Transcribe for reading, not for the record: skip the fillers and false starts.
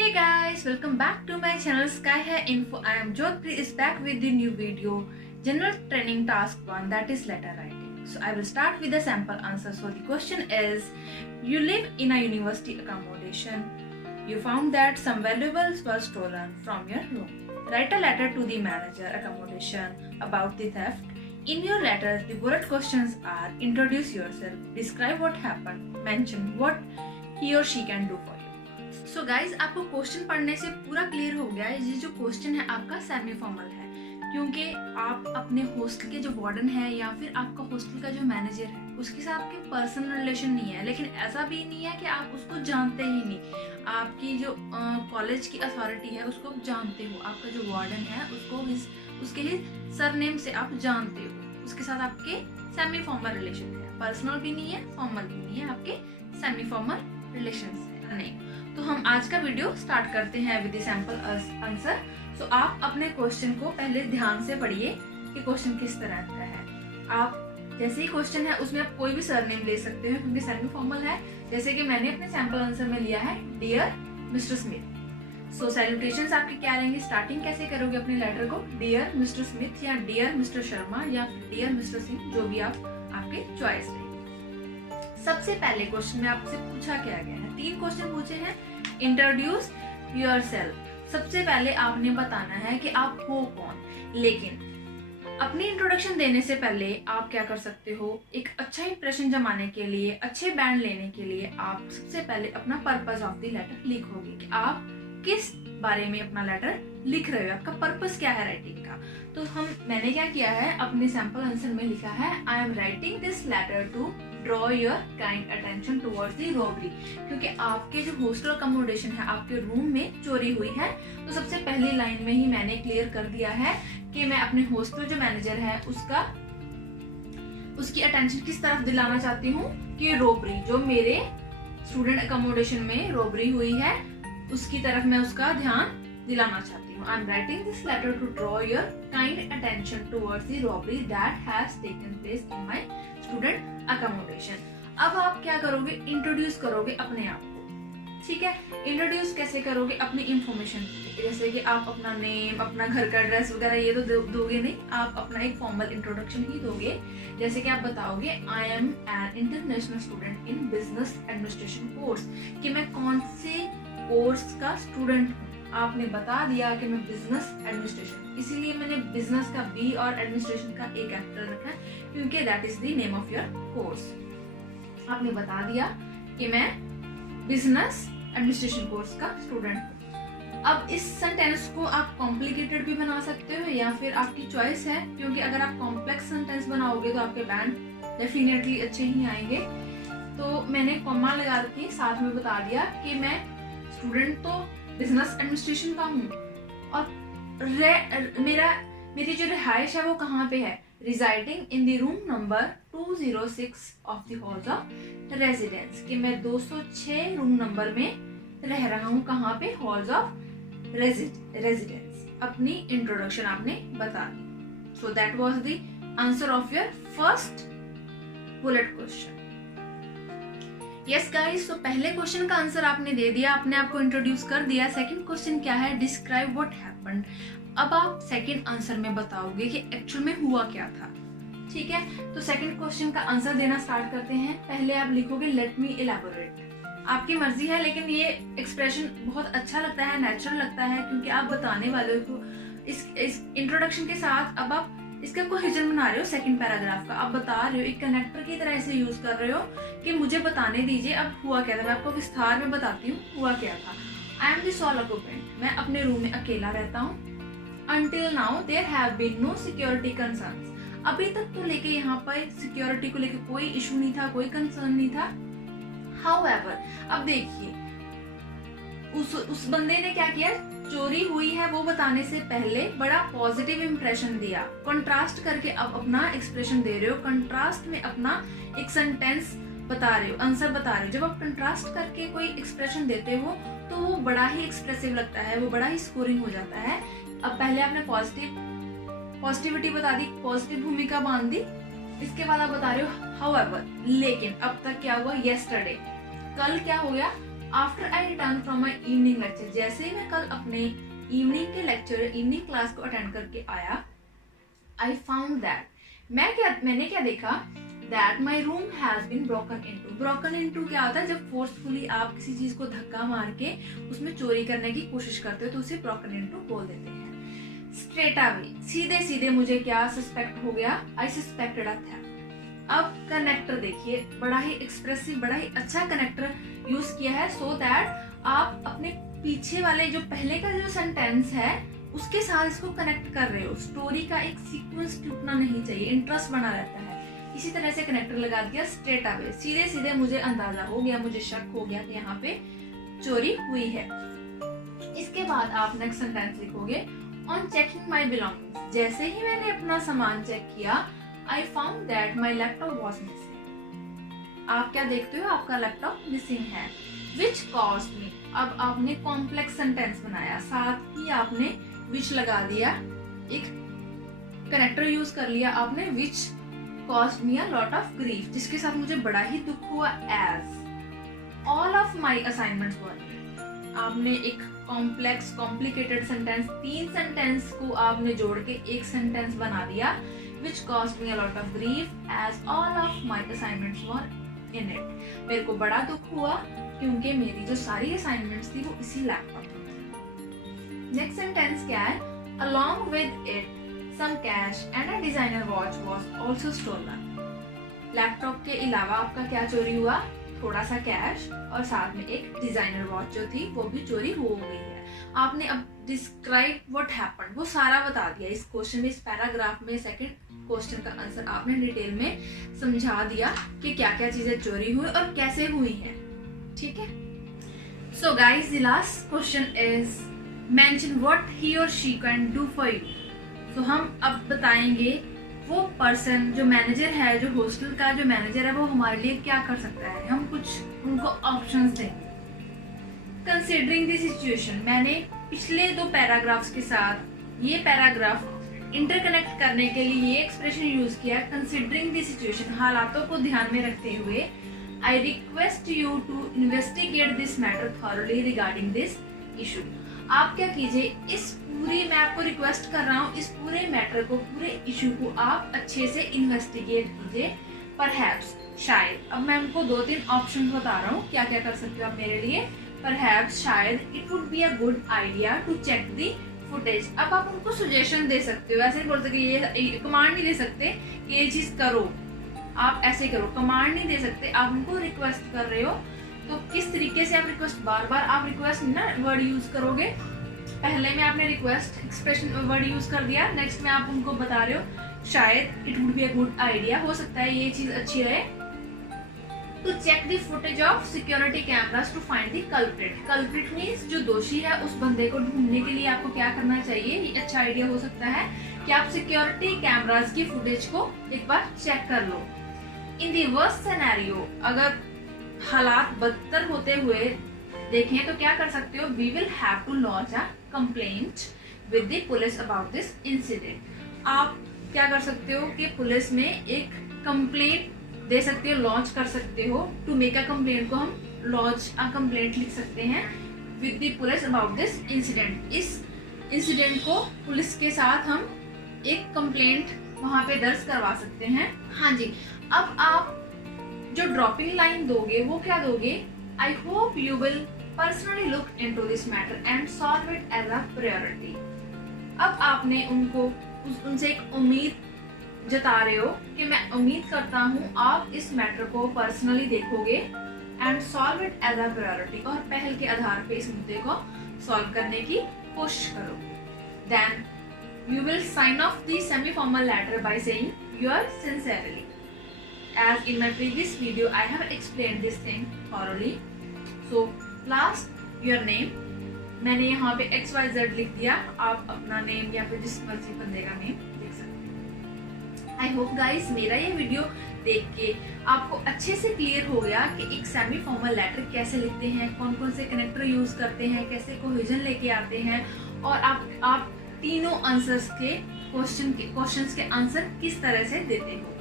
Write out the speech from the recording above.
Hey guys, welcome back to my channel Sky Hai Info. I am Jodhpreet is back with the new video, General Training Task 1, that is letter writing. So I will start with the sample answer. So the question is, you live in a university accommodation. You found that some valuables were stolen from your room. Write a letter to the manager accommodation about the theft. In your letter, the bullet questions are: introduce yourself, describe what happened, mention what he or she can do for you. So guys आपको question पढ़ने से पूरा clear हो गया है। ये जो question है आपका सेमी फॉर्मल है, क्योंकि आप अपने हॉस्टल के जो वार्डन है या फिर आपका हॉस्टल का जो मैनेजर है उसके साथ आपके पर्सनल रिलेशन नहीं है, लेकिन ऐसा भी नहीं है कि आप उसको जानते ही नहीं। आपकी जो कॉलेज की अथॉरिटी है उसको आप जानते हो, आपका जो वार्डन है उसको उसके ही सरनेम से आप जानते हो, उसके साथ आपके सेमी फॉर्मल रिलेशन है। पर्सनल भी नहीं है, फॉर्मल भी नहीं है, आपके सेमी फॉर्मल रिलेशन है नहीं। तो हम आज का वीडियो स्टार्ट करते हैं विद द सैंपल आंसर। सो आप अपने क्वेश्चन को पहले ध्यान से पढ़िए कि क्वेश्चन किस तरह का है। आप जैसे ही क्वेश्चन है उसमें आप कोई भी सरनेम ले सकते हो क्योंकि सेमी फॉर्मल है। जैसे कि मैंने अपने सैंपल आंसर में लिया है डियर मिस्टर स्मिथ। सो सैल्यूटेशंस आपके क्या रहेंगे, स्टार्टिंग कैसे करोगे अपने लेटर को, डियर मिस्टर स्मिथ या डियर मिस्टर शर्मा या डियर मिस्टर सिंह, जो भी आपके चॉइस रहेगी। सबसे पहले क्वेश्चन में आपसे पूछा क्या गया है, 3 क्वेश्चन पूछे हैं। इंट्रोड्यूस योरसेल्फ, सबसे पहले आपने बताना है कि आप हो कौन। लेकिन अपनी इंट्रोडक्शन देने से पहले आप क्या कर सकते हो, एक अच्छा इंप्रेशन जमाने के लिए, अच्छे बैंड लेने के लिए आप सबसे पहले अपना पर्पस ऑफ द लेटर लिखोगे कि आप किस बारे में अपना लेटर लिख रहे हो, आपका पर्पस क्या है राइटिंग का। तो मैंने क्या किया है, अपने सैंपल आंसर में लिखा है I am writing this letter to draw your kind attention towards the robbery, क्योंकि आपके जो हॉस्टल अकोमोडेशन है आपके रूम में चोरी हुई है। तो सबसे पहली लाइन में ही मैंने क्लियर कर दिया है कि मैं अपने हॉस्टल जो मैनेजर है उसकी अटेंशन किस तरफ दिलाना चाहती हूँ कि रॉबरी, जो मेरे स्टूडेंट अकोमोडेशन में रॉबरी हुई है उसकी तरफ मैं उसका ध्यान दिलाना चाहती हूँ। I am writing this letter to draw your kind attention towards the robbery that has taken place in my student accommodation. अब आप क्या करोगे, इंट्रोड्यूस करोगे अपने आप को। ठीक है, इंट्रोड्यूस कैसे करोगे, अपनी इंफॉर्मेशन, जैसे कि आप अपना नेम, अपना घर का एड्रेस वगैरह ये तो दोगे नहीं, आप अपना एक फॉर्मल इंट्रोडक्शन ही दोगे। जैसे कि आप बताओगे I am an international student in business administration course, कि मैं कौन से कोर्स का स्टूडेंट हूँ। आपने बता दिया कि मैं बिजनेस एडमिनिस्ट्रेशन, इसीलिए मैंने बिजनेस का बी और एडमिनिस्ट्रेशन का ए कैपिटल रखा है क्योंकि that is the name of your course. आपने बता दिया कि मैं बिजनेस एडमिनिस्ट्रेशन कोर्स का स्टूडेंट हूँ। अब इस सेंटेंस को आप कॉम्प्लिकेटेड भी बना सकते हो या फिर आपकी चॉइस है, क्योंकि अगर आप कॉम्प्लेक्स सेंटेंस बनाओगे तो आपके बैंड डेफिनेटली अच्छे ही आएंगे। तो मैंने कॉमा लगा के साथ में बता दिया कि मैं स्टूडेंट तो बिजनेस एडमिनिस्ट्रेशन का हूँ और मेरी जो रिहाइश है वो कहाँ पे है, residing in the room number 206 of the halls of residence, कि मैं 206 रूम नंबर में रह रहा हूँ। कहाँ पे, हॉल्स ऑफ रेजिडेंस। अपनी इंट्रोडक्शन आपने बता दी। So that was the answer of your first bullet question. Yes guys, तो पहले क्वेश्चन का आंसर आपने दे दिया, आपने आपको इंट्रोड्यूस कर दिया। सेकंड क्वेश्चन क्या है, डिस्क्राइब व्हाट हैपेंड। अब आप सेकंड आंसर में बताओगे कि एक्चुअल में हुआ क्या था। ठीक है, तो सेकंड क्वेश्चन का आंसर देना स्टार्ट करते हैं। पहले आप लिखोगे लेट मी इलैबोरेट। आपकी मर्जी है, लेकिन ये एक्सप्रेशन बहुत अच्छा लगता है, नेचुरल लगता है, क्योंकि आप बताने वाले को इस इंट्रोडक्शन के साथ अब आप इसका कोहेजन बना रहे हो। सेकंड पैराग्राफ का आप बता रहे हो, एक कनेक्टर की तरह इसे यूज कर रहे हो कि मुझे बताने दीजिए अब हुआ क्या था। मैं आपको विस्तार में बताती हूँ हुआ क्या था। I am the sole occupant, मैं अपने रूम में अकेला रहता हूँ। Until now there have been no security concerns, अभी तक तो लेके यहाँ पर सिक्योरिटी को लेके कोई इशू नहीं था, कोई कंसर्न नहीं था। However, अब देखिए उस बंदे ने क्या किया, चोरी हुई है वो बताने से पहले बड़ा पॉजिटिव इंप्रेशन दिया। कंट्रास्ट करके अब अपना एक्सप्रेशन दे रहे हो, कंट्रास्ट में अपना एक सेंटेंस बता रहे हो, आंसर बता रहे हो। जब आप कंट्रास्ट करके कोई एक्सप्रेशन देते हो तो वो बड़ा ही एक्सप्रेसिव लगता है, वो बड़ा ही स्कोरिंग हो जाता है। अब पहले आपने पॉजिटिविटी बता दी, पॉजिटिव भूमिका बांध दी, इसके बाद आप बता रहे हो हाउएवर, लेकिन अब तक क्या हुआ, यस्टरडे, कल क्या हो गया, after I return from my evening lecture, जैसे ही मैं कल अपने इवनिंग के लेक्चर इवनिंग क्लास को अटेंड करके आया, आई फाउंड दैट मैंने क्या देखा, that my room has been broken into. Broken into क्या होता है, जब फोर्सफुली आप किसी चीज को धक्का मार के उसमें चोरी करने की कोशिश करते हो तो उसे ब्रोकन इनटू बोल देते हैं। स्ट्रेट अवे, सीधे सीधे मुझे क्या सस्पेक्ट हो गया, आई सस्पेक्टेड अ थेफ्ट। अब कनेक्टर देखिए, बड़ा ही एक्सप्रेसिव, बड़ा ही अच्छा कनेक्टर यूज किया है, सो दैट आप अपने पीछे वाले जो पहले का जो सेंटेंस है उसके साथ इसको कनेक्ट कर रहे हो। स्टोरी का एक सीक्वेंस टूटना नहीं चाहिए, इंटरेस्ट बना रहता है। इसी तरह से कनेक्टर लगा दिया, स्ट्रेट अवे, सीधे सीधे मुझे अंदाजा हो गया, मुझे शक हो गया कि यहाँ पे चोरी हुई है। इसके बाद आप नेक्स्ट सेंटेंस लिखोगे, ऑन चेकिंग माई बिलोंगिंग्स, जैसे ही मैंने अपना सामान चेक किया, आई found that my laptop was missing. आप क्या देखते हो, आपका लैपटॉप मिसिंग है। विच कॉस्ट मी, अब आपने कॉम्प्लेक्स सेंटेंस बनाया, साथ ही आपने विच लगा दिया, एक कनेक्टर यूज कर लिया आपने, which cost me a lot of grief, जिसके साथ मुझे बड़ा ही दुख हुआ। As all of my assignments were, आपने एक कॉम्प्लेक्स कॉम्प्लिकेटेड सेंटेंस, 3 सेंटेंस को आपने जोड़ के एक सेंटेंस बना दिया, which cost me a lot of grief as all of my assignments were in it. मेरे को बड़ा दुख हुआ क्योंकि मेरी जो सारी असाइनमेंट्स थी वो इसी लैपटॉप में थी। नेक्स्ट सेंटेंस क्या है, along with it some cash and a designer watch was also stolen। Laptop के अलावा आपका क्या चोरी हुआ, थोड़ा सा कैश और साथ में एक डिजाइनर वॉच जो थी वो भी चोरी हो गई है। आपने अब डिस्क्राइब व्हाट हैपेंड वो सारा बता दिया इस क्वेश्चन में, इस पैराग्राफ में। सेकंड क्वेश्चन का आंसर आपने डिटेल में समझा दिया कि क्या क्या चीजें चोरी हुई और कैसे हुई हैं, ठीक है। So guys, the last question is mention what he or she can do for you. तो हम अब बताएंगे वो पर्सन जो मैनेजर है, जो हॉस्टल का जो मैनेजर है, वो हमारे लिए क्या कर सकता है। हम कुछ उनको ऑप्शंस देंगे। कंसिडरिंग द सिचुएशन, मैंने पिछले 2 पैराग्राफ्स के साथ ये पैराग्राफ इंटरकनेक्ट करने के लिए ये एक्सप्रेशन यूज किया, कंसिडरिंग द सिचुएशन, हालातों को ध्यान में रखते हुए। I request you to investigate this matter thoroughly regarding this issue. आप क्या कीजिए, इस पूरी, मैं आपको रिक्वेस्ट कर रहा हूँ, इस पूरे मैटर को, पूरे इशू को आप अच्छे से इन्वेस्टिगेट कीजिए। परहैप्स, शायद, अब मैं उनको 2-3 ऑप्शन बता रहा हूँ क्या क्या कर सकते हो आप मेरे लिए। परहैप्स, शायद, it would be a good idea to check the footage. अब आप उनको सजेशन दे सकते हो, ऐसे नहीं बोल सकते, ये कमांड नहीं दे सकते कि ये चीज करो, आप ऐसे करो, कमांड नहीं दे सकते, आप उनको रिक्वेस्ट कर रहे हो। तो किस तरीके से आप रिक्वेस्ट, बार बार आप रिक्वेस्ट ना वर्ड यूज करोगे, पहले में आपने रिक्वेस्ट एक्सप्रेशन वर्ड यूज कर दिया, नेक्स्ट में आप उनको बता रहे हो शायद it would be a good idea, हो सकता है ये चीज अच्छी रहे, to check the footage of security cameras to find the culprit. Culprit means जो दोषी है, उस बंदे को ढूंढने के लिए आपको क्या करना चाहिए, ये अच्छा आइडिया हो सकता है कि आप सिक्योरिटी कैमरास की फुटेज को एक बार चेक कर लो। इन द वर्स्ट सिनेरियो, अगर हालात बदतर होते हुए देखें तो क्या कर सकते हो, we will have to launch a complaint with the police about this incident. आप क्या कर सकते हो कि पुलिस में एक कंप्लेंट दे सकते हो, लॉन्च कर सकते हो। टू मेक अ कंप्लेंट को हम लॉन्च अ कंप्लेंट लिख सकते हैं with the police about this incident. इस इंसिडेंट को पुलिस के साथ हम एक कंप्लेंट वहां पे दर्ज करवा सकते हैं। हाँ जी, अब आप जो ड्रॉपिंग लाइन दोगे वो क्या दोगे, I hope you will personally look into this matter and solve it as a priority. अब आपने उनसे एक उम्मीद जता रहे हो कि मैं उम्मीद करता हूँ आप इस मैटर को पर्सनली देखोगे and solve it as a priority, और पहल के आधार पे इस मुद्दे को सॉल्व करने की कोशिश करो। Then you will sign off the semi-formal letter by saying yours sincerely. As in my previous video, I have explained this thing thoroughly. So, last your name. मैंने यहाँ पे XYZ लिख दिया, आप अपना नेम या फिर जिस मर्जी बंदे का नेम लिख सकते हैं। I hope guys, मेरा ये वीडियो देख के आपको अच्छे से क्लियर हो गया कि एक सेमी फॉर्मल लेटर कैसे लिखते हैं, कौन कौन से कनेक्टर यूज करते हैं, कैसे कोहेजन लेके आते हैं, और आप तीनों आंसर्स के क्वेश्चंस के आंसर किस तरह से देते हो।